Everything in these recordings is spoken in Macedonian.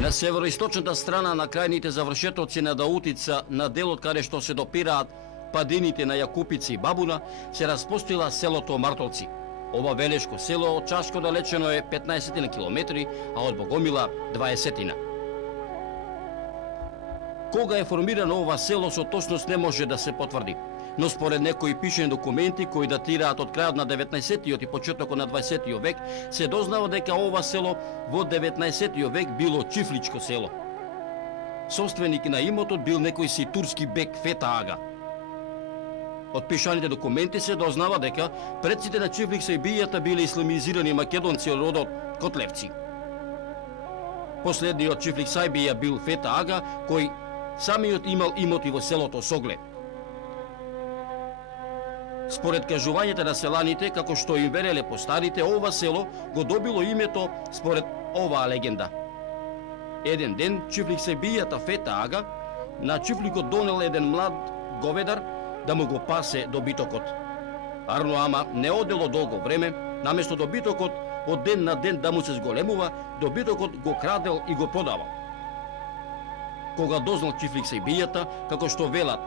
На североисточната страна на крајните завршетоци на Даутица, на делот каде што се допираат падините на Јакупица и Бабуна, се распостила селото Мартолци. Ова велешко село од Чашко далечено е 15 километри, а од Богомила 20. Кога е формирано ова село со точност не може да се потврди, но според некои пишени документи кои датираат од крајот на 19-тиот и почетокот на 20-тиот век, се дознава дека ова село во 19-тиот век било чифличко село. Собственик на имотот бил некој си турски бек Фета Ага. Од пишаните документи се дознава дека предците на Чифлик Сајбијата биле исламизирани македонци од родот Котлевци. Последниот Чифлик Сајбија бил Фета Ага, кој самиот имал имоти во селото Согле. Според кажувањата на селаните, како што им вереле постарите, ова село го добило името според оваа легенда. Еден ден Чифлик Сајбијата Фета Ага на чифликот донел еден млад говедар да му го пасе добитокот. Арно ама не одело долго време, наместо добитокот од ден на ден да му се зголемува, добитокот го крадел и го продавал. Кога дознал Чифлик Сајбијата, како што велат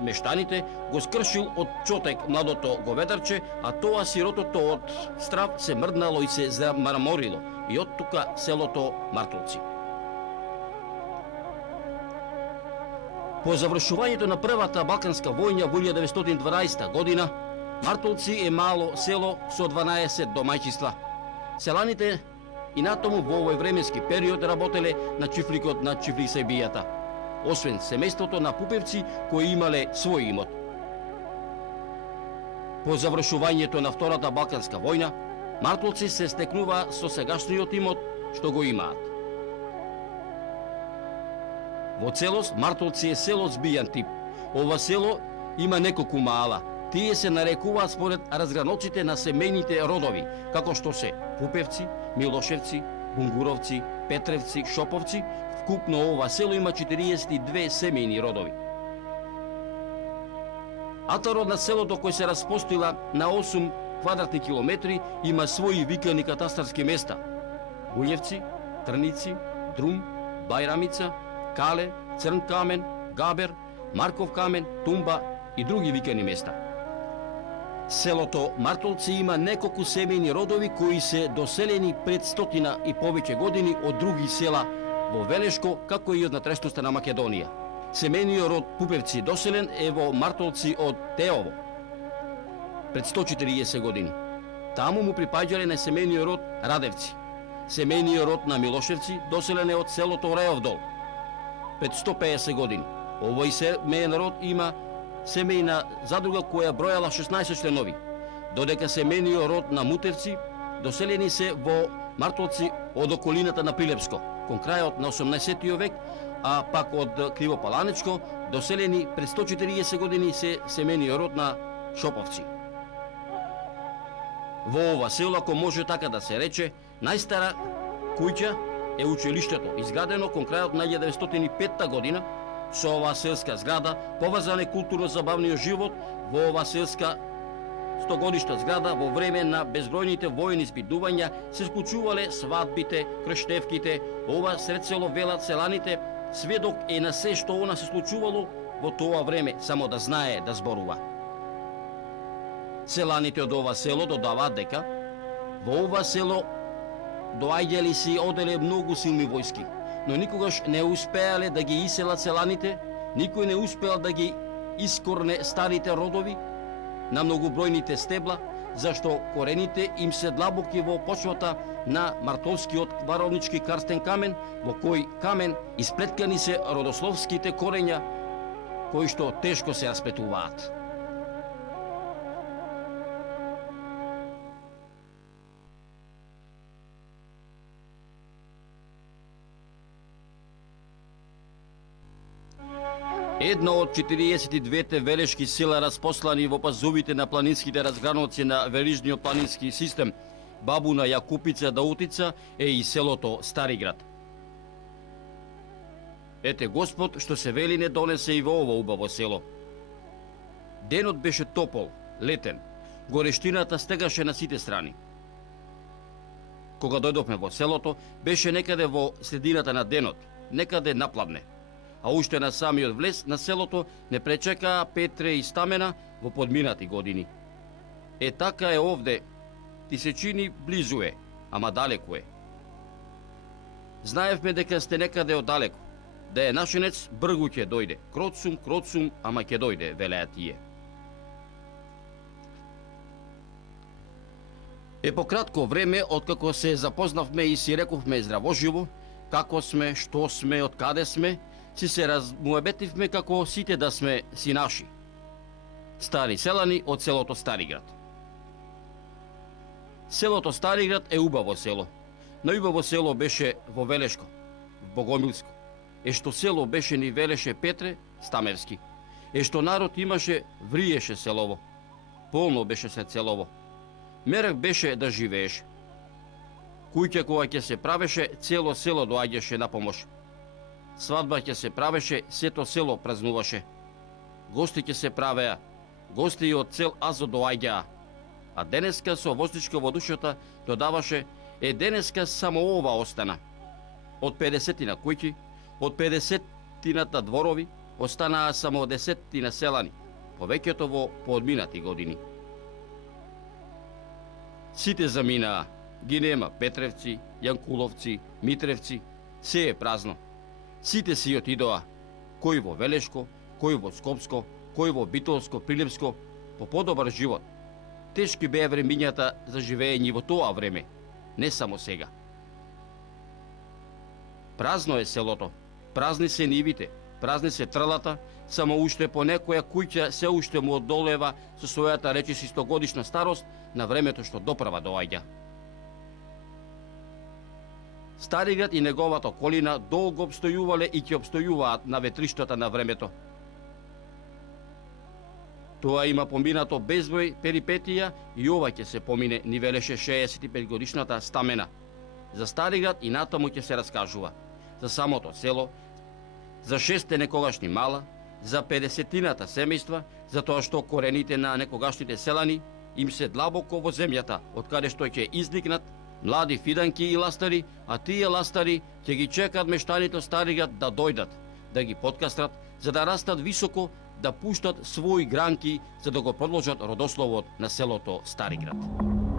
мештаните, го скршил од чотек младото говедарче, а тоа сиротото од страв се мрднало и се замраморило, и од тука селото Мартолци. По завршувањето на Првата Балканска војна во 1912 година, Мартолци е мало село со 12 домајчинства. Селаните и натаму во овој временски период работеле на чифликот на Чифлик Сајбијата, освен семејството на Пупевци кои имале свој имот. По завршувањето на Втората Балканска војна, Мартолци се стекнува со сегашниот имот што го имаат. Во целост, Мартолци е село збијан тип. Ова село има неколку маала. Тие се нарекуваат според разграноците на семејните родови, како што се Пупевци, Милошевци, Бунгуровци, Петревци, Шоповци. Вкупно ова село има 42 семејни родови. Атарот на селото кој се распостила на 8 квадратни километри има своји викани катастарски места: Буљевци, Трници, Друм, Бајрамица, Кале, Црн камен, Габер, Марков камен, Тумба и други викани места. Селото Мартолци има неколку семејни родови кои се доселени пред 100 и повеќе години од други села во Велешко, како и од натрешноста на Македонија. Семејниот род Пупевци доселен е во Мартолци од Теово пред 140 години. Таму му припаѓале на семејниот род Радевци. Семејниот род на Милошевци доселен е од селото Реовдол пред 150 години. Овој семејен род има семејна задруга која бројала 16 членови, додека семејниот род на Мутевци доселени се во Мартолци од околината на Прилепско, кон крајот на 18 век, а пак од Кривопаланечко доселени пред 140 години се семејниот род на Шоповци. Во ова село, ако може така да се рече, најстара куќа е училиштето, изградено кон крајот на 1905 година. Со оваа селска зграда поврзан е културно-забавниот живот во оваа селска 100-годишна зграда. Во време на безбројните војни збидувања се склучувале свадбите, крштевките. Ова сред село велат селаните сведок е на се што она се случувало во тоа време, само да знае да зборува. Селаните од ова село додаваат дека во ова село доаѓали си оделе многу силни војски, но никогаш не успеале да ги иселат селаните, никој не успеал да ги искорне старите родови на многобројните стебла, зашто корените им се длабоки во почвата на мартовскиот варовнички карстен камен, во кој камен исплеткани се родословските корења кои што тешко се распетуваат. Една од 42 велешки села распослани во пазовите на планинските разграноци на верижниот планински систем Бабуна, Јакупица, Даутица е и селото Стариград. Ете Господ што се вели не донесе и во ово убаво село. Денот беше топол, летен, горештината стегаше на сите страни. Кога дојдовме во селото, беше некаде во средината на денот, некаде напладне. А уште на самиот влез на селото не пречекаа Петре и Стамена во подминати години. Е така е овде, ти се чини близу е, ама далеку е. Знаевме дека сте некаде оддалеку, да е нашенец бргу ќе дојде, кроцум, ама ќе дојде, велеа тие. Е по кратко време, откако се запознавме и си рековме здравоживо, како сме, што сме, од каде сме, си се размуебетивме како сите да сме си наши. Стари селани од селото Стариград. Селото Стариград е убаво село. Најубаво село беше во Велешко, в Богомилско. Е што село беше ни велеше Петре Стамерски. Е што народ имаше, вриеше селово. Полно беше се селово. Мерак беше да живееш. Куќа кога ќе се правеше, цело село доаѓаше на помош. Свадба ќе се правеше, сето село празнуваше. Гости ќе се правеа, гости и од цел Азо доаѓаа. А денеска со возничка во душата додаваше, денеска само ова остана. Од 50 куќи, од 50 дворови, останаа само 10 селани, повеќето во поодминати години. Сите заминаа, ги нема Петревци, Јанкуловци, Митревци, се е празно. Сите си отидоа, кој во Велешко, кој во Скопско, кој во Битолско, Прилепско, по подобар живот. Тешки беа времињата за живење во тоа време, не само сега. Празно е селото, празни се нивите, празни се тралата, само уште по некоја куќа се уште му одолева со својата речиси 100-годишна старост на времето што доправа доаѓа. Стариград и неговата околина долго обстојувале и ќе обстојуваат на ветриштата на времето. Тоа има поминато безброј перипетија и ова ќе се помине, ни велеше 65 годишната Стамена. За Стариград и натаму ќе се раскажува. За самото село, за 6 некогашни мала, за 50-тината семејства, за тоа што корените на некогашните селани им се длабоко во земјата, од каде што ќе изникнат млади фиданки и ластари, а тие ластари ќе ги чекат мештаните од Стариград да дојдат, да ги подкастрат, за да растат високо, да пуштат своји гранки, за да го продолжат родословот на селото Стариград.